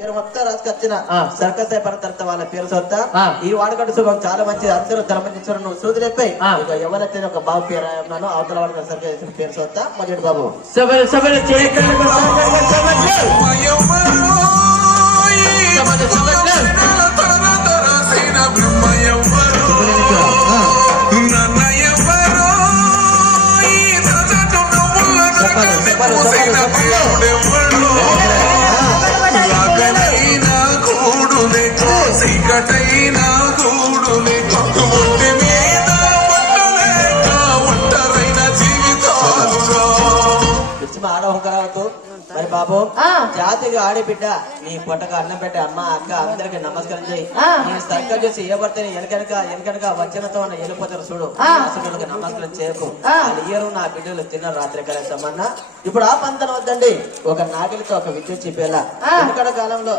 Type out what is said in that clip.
పేరు మొత్తం రాసుకొచ్చిన సర్కస్ అయిపోయిన తర్వాత వాళ్ళ పేరు సొత్త ఈ వాడకట్టు శుభం చాలా మంచిది. అందరూ తల మంది నువ్వు సూదులైపోయి ఇక ఎవరైతే ఒక బాబు పేరు రాయన్నానో అవతల వాడికి సర్కస్ పేరు సొత్త మొదటి బాబు ఆడవకరావద్దు మరి బాబు జాతిగా ఆడిబిడ్డ నీ పొట్టక అన్నం పెట్టే అమ్మ అక్క అందరికి నమస్కారం చేయి. నేను సర్కల్ చేసి ఏ పడితే వెనకనక వచ్చినతో వెళ్ళిపోతారు చూడు. అసలు నమస్కారం చేయకు. ఇయరు నా బిడ్డలు తిన్న రాత్రి కలిసమన్నా. ఇప్పుడు ఆ పంతన వద్దండి, ఒక నాగిలితో ఒక విద్యుత్ చెప్పేలా. వెనకడ కాలంలో